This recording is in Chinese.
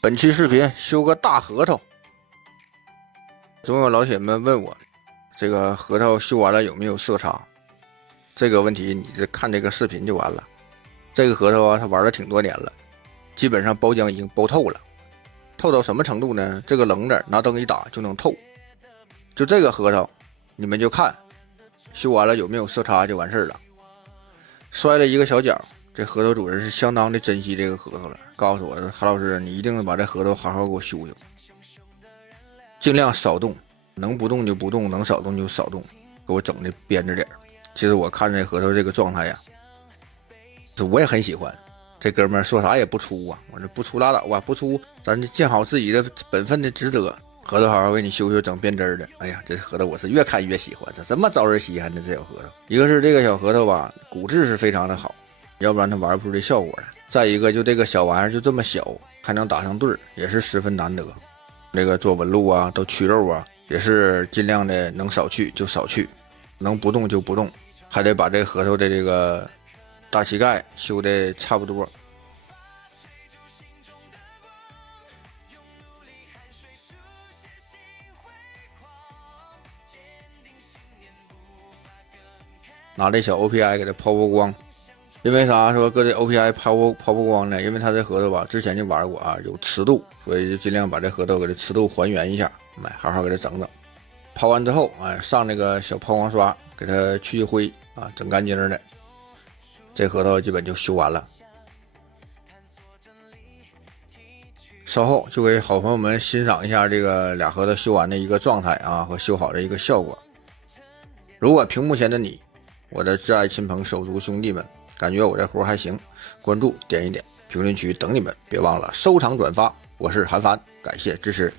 本期视频修个大核桃。总有老铁们问我，这个核桃修完了有没有色差？这个问题你这看这个视频就完了。这个核桃啊，它玩了挺多年了，基本上包浆已经包透了。透到什么程度呢？这个棱子拿灯一打就能透。就这个核桃，你们就看修完了有没有色差就完事了。摔了一个小角，这核桃主人是相当的珍惜这个核桃了，告诉我韩老师，你一定把这核桃好好给我修修，尽量少动，能不动就不动，能少动就少动，给我整的编着点。其实我看这核桃这个状态呀，我也很喜欢。这哥们儿说啥也不出啊，我这不出拉倒啊，不出咱就尽好自己的本分的职责。核桃好好给你修修，整编针的。哎呀，这核桃我是越看越喜欢，这么招人稀罕的这小核桃。一个是这个小核桃吧，骨质是非常的好，要不然它玩不出这效果来。再一个就这个小玩意儿就这么小，还能打上对儿，也是十分难得。这个做纹路啊，都去肉啊，也是尽量的能少去就少去，能不动就不动，还得把这核桃的这个大膝盖修的差不多。拿这小 OPI 给它抛抛光，因为啥说搁这 OPI 抛抛光呢？因为它这核桃吧，之前就玩过啊，有磁度，所以就尽量把这核桃给它磁度还原一下，好好给它整整。抛完之后，上那个小抛光刷给它去灰啊，整干净的。这核桃基本就修完了。稍后就给好朋友们欣赏一下这个俩核桃修完的一个状态啊，和修好的一个效果。如果屏幕前的你，我的挚爱亲朋手足兄弟们，感觉我这活还行，关注点一点，评论区等你们，别忘了收藏转发。我是韩凡，感谢支持。